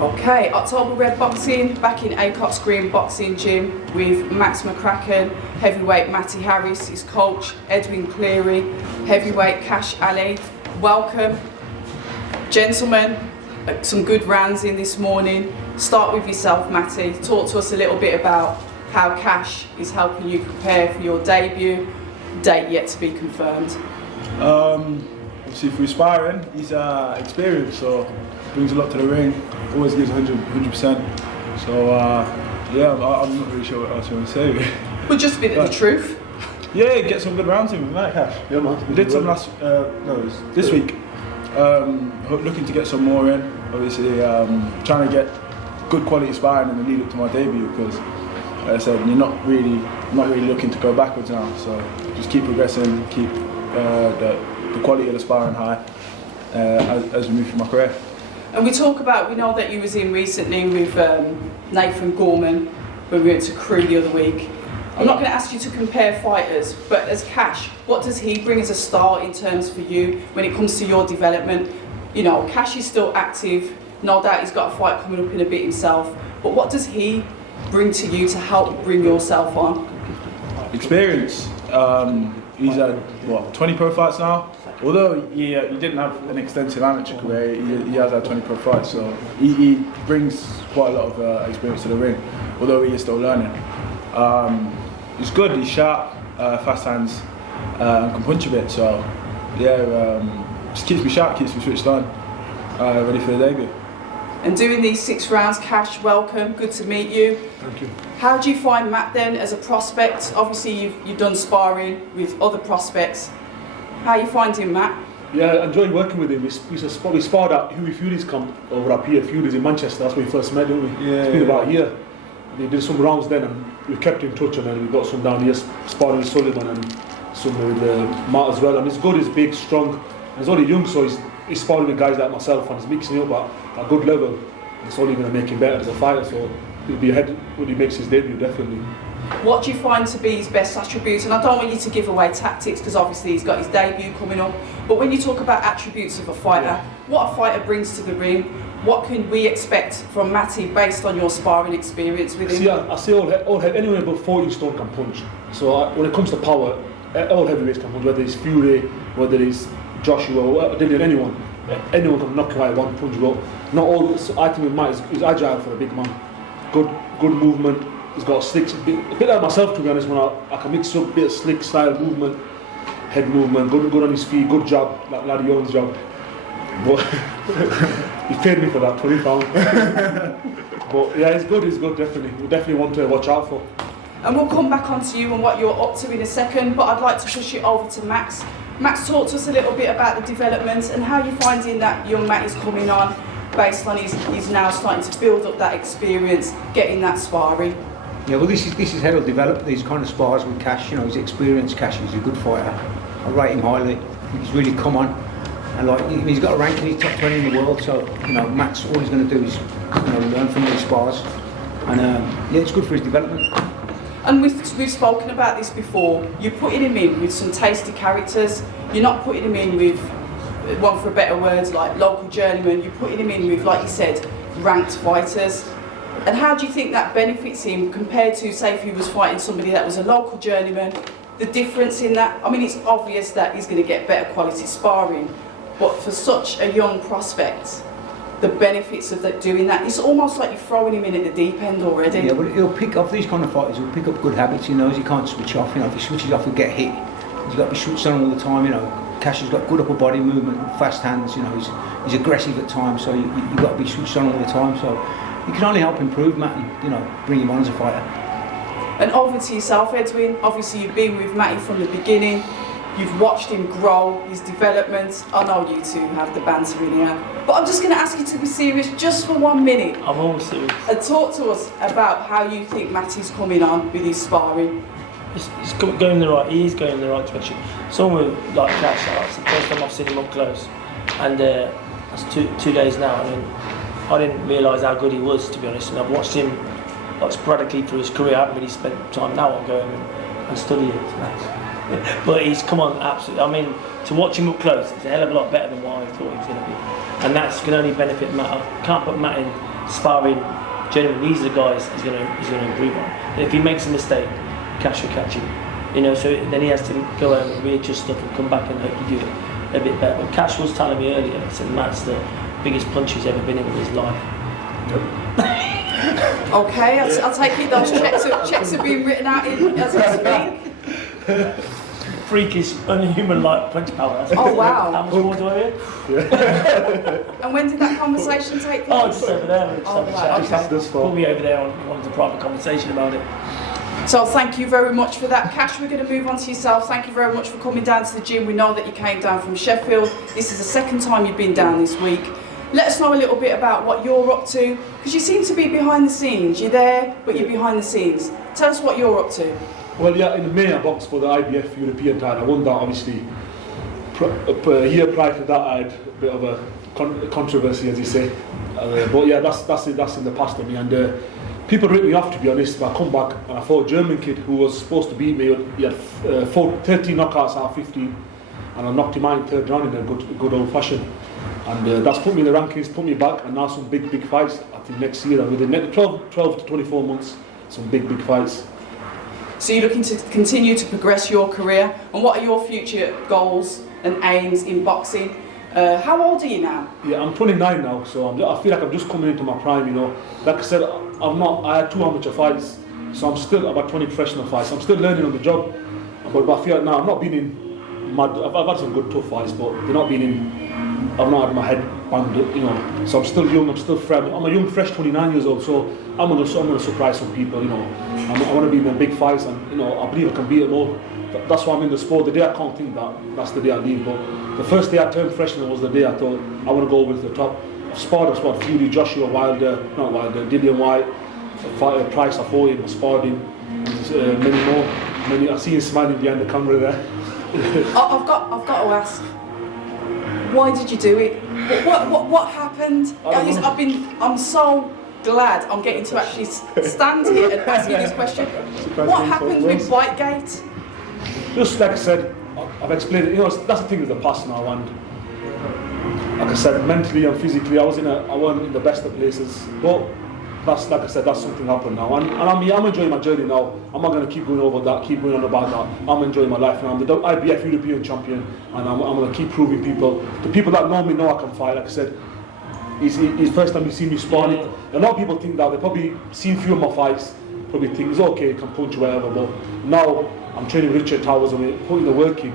Okay, October Red Boxing, back in Acott's Green Boxing Gym with Max McCracken, heavyweight Matty Harris, his coach, Edwin Cleary, heavyweight Kash Ali. Welcome. Gentlemen, some good rounds in this morning. Start with yourself, Matty. Talk to us a little bit about how Kash is helping you prepare for your debut, date yet to be confirmed. Obviously through sparring, he's experienced, so brings a lot to the ring, always gives 100%. So yeah, I'm not really sure what else you want to say. Well, just a bit of the truth. Yeah, get some good rounds in with Matt Kash. Yeah, man. We did some this week. Looking to get some more in. Obviously, trying to get good quality sparring in the lead up to my debut, because, like I said, you're not really looking to go backwards now. So just keep progressing, keep the quality of the sparring high as we move through my career. And we know that you was in recently with Nathan Gorman when we went to Crewe the other week. I'm not going to ask you to compare fighters, but as Kash, what does he bring as a star in terms for you when it comes to your development? You know, Kash is still active, no doubt he's got a fight coming up in a bit himself, but what does he bring to you to help bring yourself on? Experience. He's had, 20 pro fights now? Although he didn't have an extensive amateur career, he has had 20 pro fights, so he brings quite a lot of experience to the ring, although he is still learning. He's good, he's sharp, fast hands, and can punch a bit, so yeah, just keeps me sharp, keeps me switched on, ready for the debut. And doing these 6 rounds, Kash, welcome, good to meet you. Thank you. How do you find Matt then as a prospect? Obviously you've done sparring with other prospects. How are you finding Matt? Yeah, I enjoy working with him. We sparred at Huey Fury's camp over up here. Fury's in Manchester, that's where we first met, didn't we? Yeah. It's been about a year. They did some rounds then and we kept in touch, and then we got some down here sparring with Sullivan and some with Matt as well. And he's good, he's big, strong, and he's only young, so he's sparring with guys like myself and he's mixing up at a good level. It's only going to make him better as a fighter, so he'll be ahead when he makes his debut, definitely. What do you find to be his best attributes? And I don't want you to give away tactics, because obviously he's got his debut coming up, but when you talk about attributes of a fighter, what a fighter brings to the ring, what can we expect from Matty based on your sparring experience with him? See, I say all anyone above 40 stone can punch. So when it comes to power, all heavyweights can punch, whether it's Fury, whether it's Joshua, or anyone can knock you out one punch. But not all. So I think with Matt, he's agile for a big man. Good movement. He's got slick, a bit like myself, to be honest. When I can mix up a bit of slick style movement, head movement, good on his feet, good job, like Laddie Young's job. But he paid me for that, £20. But yeah, he's good, definitely. We definitely want to watch out for. And we'll come back onto you and what you're up to in a second, but I'd like to push it over to Max. Max, talk to us a little bit about the development and how you're finding that young Matt is coming on, based on he's now starting to build up that experience, getting that sparring. Yeah, well, this is how he'll develop these kind of spars with Kash. You know, he's experienced. Kash, he's a good fighter. I rate him highly. He's really come on, and he's got a ranking. He's top 20 in the world. So Matt's all he's going to do is learn from these spars, and yeah, it's good for his development. And we've spoken about this before. You're putting him in with some tasty characters. You're not putting him in with, one for better words, like local journeymen. You're putting him in with, like you said, ranked fighters. And how do you think that benefits him compared to, say, if he was fighting somebody that was a local journeyman? The difference in that, I mean, it's obvious that he's going to get better quality sparring, but for such a young prospect, the benefits of doing that, it's almost like you're throwing him in at the deep end already. Yeah, but he'll pick up these kind of fighters. He'll pick up good habits. He knows he can't switch off. If he switches off, he'll get hit. He's got to be switched on all the time. Kash has got good upper body movement, fast hands. He's aggressive at times, so you've got to be switched on all the time. So you can only help improve Matt and bring him on as a fighter. And over to yourself, Edwin. Obviously, you've been with Matty from the beginning. You've watched him grow, his development. I know you two have the banter in here, but I'm just going to ask you to be serious just for 1 minute. I'm always serious. And talk to us about how you think Matty's coming on with his sparring. He's going in the right. He is going in the right direction. Someone like Kash, that's the first time I've seen him up close, and that's two days now. I mean, I didn't realise how good he was, to be honest. And I've watched him sporadically through his career. I haven't really spent time now on going and studying it. But he's come on absolutely. I mean, to watch him up close, it's a hell of a lot better than what I thought he was going to be. And that's can only benefit Matt. I can't put Matt in sparring, genuinely, these are the guys he's going to improve on. And if he makes a mistake, Kash will catch him. You know, so then he has to go home and readjust stuff and come back and hopefully do it a bit better. But Kash was telling me earlier, he said Matt's the biggest punch he's ever been in his life. Okay, I'll take it. Those checks are being written out as we speak. Freakish, unhuman-like punch power. Oh wow! How much more do I hear? And when did that conversation take place? Oh, just over there. Just after this Pull me over there and wanted a private conversation about it. So thank you very much for that. Kash, we're going to move on to yourself. Thank you very much for coming down to the gym. We know that you came down from Sheffield. This is the second time you've been down this week. Let us know a little bit about what you're up to, because you seem to be behind the scenes. You're there, but you're behind the scenes. Tell us what you're up to. Well, yeah, in May I boxed for the IBF European Title. I won that, obviously. A year prior to that, I had a bit of a controversy, as you say. But yeah, that's in the past for me. And people rip me off, to be honest. But I come back and I fought a German kid who was supposed to beat me. He had 13 knockouts out of 15, and I knocked him out in third round in a good old fashion. And that's put me in the rankings, put me back, and now some big fights. I think next year, within 12 to 24 months, some big fights. So you're looking to continue to progress your career, and what are your future goals and aims in boxing? How old are you now? Yeah, I'm 29 now, so I feel like I'm just coming into my prime, you know. Like I said, I had 2 amateur fights, so I'm still about 20 professional fights. I'm still learning on the job, but I feel like now I've not been in mad. I've had some good tough fights, but they're not been in. I've not had my head banged, you know. So I'm still young. I'm still fresh. I'm a young, fresh 29 years old. So I'm gonna surprise some people, you know. I want to be in the big fights, and you know, I believe I can beat them all. That's why I'm in the sport. The day I can't think that's the day I leave. But the first day I turned freshman was the day I thought I want to go over to the top. I've sparred Fury, Joshua, Dillian White, Price. I fought him, I sparred him, and many more. I see him smiling behind the camera there. I've got to ask, why did you do it? What happened? I'm so glad I'm getting to actually stand here and ask you this question. What happened with Whitegate? Just like I said, I've explained it. You know, that's the thing with the past now, and like I said, mentally and physically, I wasn't in the best of places. But that's, like I said, that's something happened now, and I'm enjoying my journey now. I'm not going to keep going over that, keep going on about that. I'm enjoying my life now. I'm the IBF European champion, and I'm going to keep proving people. The people that know me know I can fight. Like I said, it's first time you see me sparring. A lot of people think that they probably seen a few of my fights, probably think it's okay, can punch whatever. But now I'm training Richard Towers and we're putting the work in,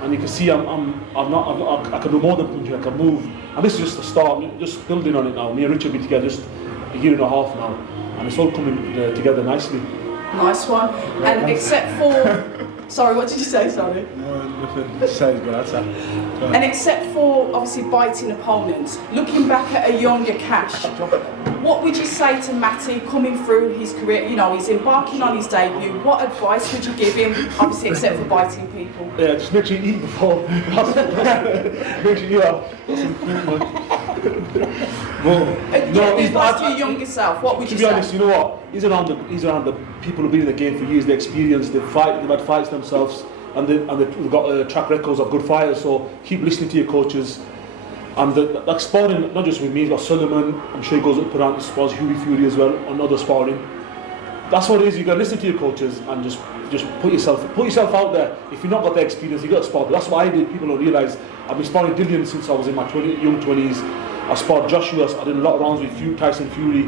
and you can see I can do more than punching. I can move, and this is just the start. I'm just building on it now. Me and Richard have been together just a year and a half now, and it's all coming together nicely. Nice one. And except for, sorry, what did you say? Sorry. No, nothing to say, but that's that. And except for obviously biting opponents, looking back at a younger Kash, what would you say to Matty coming through his career? You know, he's embarking on his debut. What advice would you give him, obviously, except for biting people? Yeah, just make sure you eat before. Make sure you are. Advice to your younger self, what would you say? To be honest, you know what? He's around the people who've been in the game for years, the experience, they've had fights themselves, and they've got track records of good fighters. So keep listening to your coaches. And like sparring, not just with me, he's got Solomon. I'm sure he goes up around spars Huey Fury as well, and other sparring. That's what it is. You got to listen to your coaches and just put yourself out there. If you've not got the experience, you got to spar. That's what I did. People don't realise I've been sparring Dillian since I was in my young 20s. I sparred Joshua. I did a lot of rounds with Tyson Fury,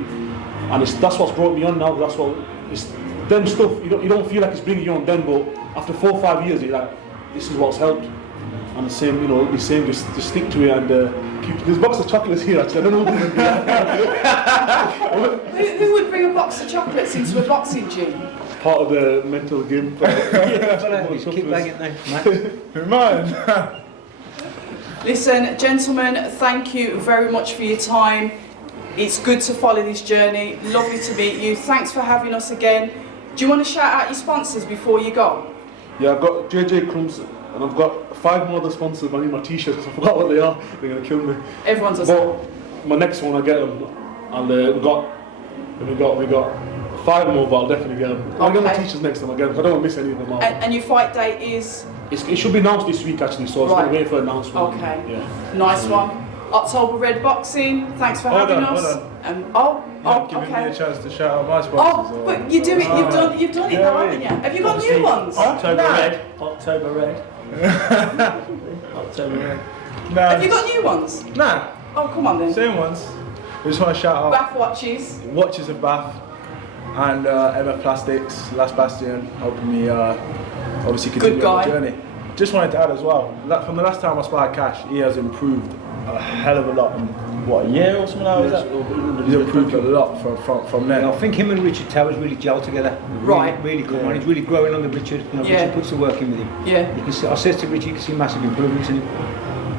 and that's what's brought me on now. That's what it's them stuff. You don't feel like it's bringing you on then, but after 4 or 5 years, you're like, this is what's helped. And the same, just stick to it and keep. There's a box of chocolates here actually. I don't know who would bring a box of chocolates into a boxing gym? Part of the mental game. Keep banging there, Mine. Listen, gentlemen, thank you very much for your time. It's good to follow this journey. Lovely to meet you. Thanks for having us again. Do you want to shout out your sponsors before you go? Yeah, I've got JJ Crumbs, and I've got 5 more other sponsors. I need my t-shirts because I forgot what they are. They're going to kill me. Everyone's a But my next one, I get them. And we got 5 more, but I'll definitely get them. I'll get my t-shirts next time I get them. I don't want to miss any of them out. And your fight date is? It should be announced this week actually, so I was going to wait for an announcement. Okay. Yeah. Nice one. October Red Boxing, thanks for having us. Giving me a chance to shout out my sponsors. Oh, but you do it. You've done it now, haven't you? Have you got new ones? October Red. October Red. Nah. Have you got new ones? Nah. Oh, come on then. Same ones. We just want to shout out Bath watches. Watches of Bath and MF Plastics, Last Bastion, helping me obviously continue on the journey. Just wanted to add as well, from the last time I sparred Cash, he has improved a hell of a lot in a year or something like that? He's improved a lot from then. I think him and Richard Towers really gel together. Right. Really come on. He's really growing under Richard. Richard puts the work in with him. Yeah. You can see, I said to Richard, you can see massive improvements in him.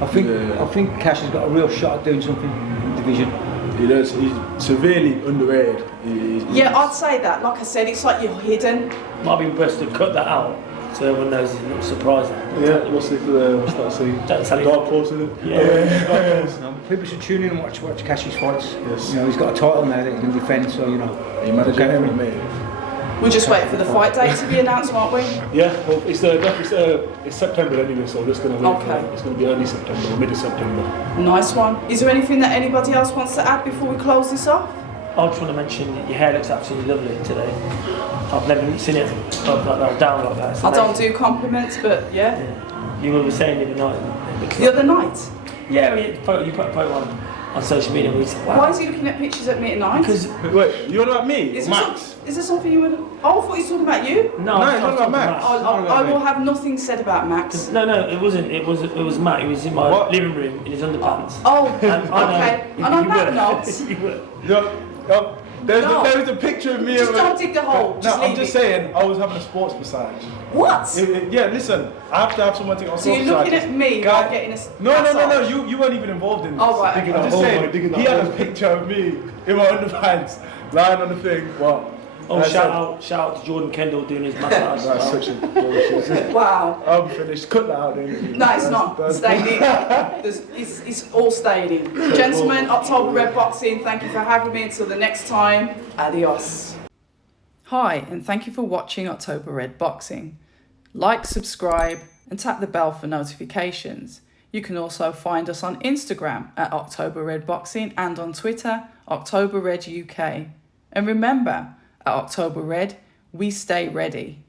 I think Cash has got a real shot at doing something in the division. He does. He's severely underrated. I'd say that. Like I said, it's like you're hidden. Might be best to cut that out so everyone knows he's not surprising. Yeah, what's that saying? Don't tell him. Dark horse, isn't it? Yeah. People should tune in and watch Cash's fights. Yes. You know, he's got a title now that he can defend, so you know. He managed Okay. it for me. We'll just wait for the fight date to be announced, aren't we? Yeah, well, it's September anyway, so we're just going to wait. Okay. It's going to be early September or mid of September. Nice one. Is there anything that anybody else wants to add before we close this off? I just want to mention that your hair looks absolutely lovely today. I've never seen it like that, down like that. It's I don't amazing. do compliments, but yeah. You were saying the other night. The other night? Yeah, you put a photo on social media and we said, wow. Why is he looking at pictures at me at night? Because Wait, you're not me? Is Max? there something you would... Oh, I thought he was talking about you. no, No, it's not about Max. I will have nothing said about Max. No, it wasn't. It was Matt. He was in my living room in his underpants. Oh, And okay. And on you that were. note, You were. No, there's a picture of me. just don't dig the hole. No, I'm leave just it. saying, I was having a sports massage. What? Yeah, listen, I have to have someone take on So you're sports looking at me Guy- while getting a No, massage? you weren't even involved in this. Oh, right, I'm okay. just saying, digging the he had hole. a picture of me in my underpants, lying on the thing. What? Oh, shout out to Jordan Kendall doing his massage. That's such a bullshit. Wow. I'm finished. Cut that out. Then. No, it's not. Staying in. It's all staying in. Gentlemen, October Red Boxing, thank you for having me. Until the next time, adios. Hi, and thank you for watching October Red Boxing. Like, subscribe, and tap the bell for notifications. You can also find us on Instagram at October Red Boxing and on Twitter, October Red UK. And remember, at October Red, we stay ready.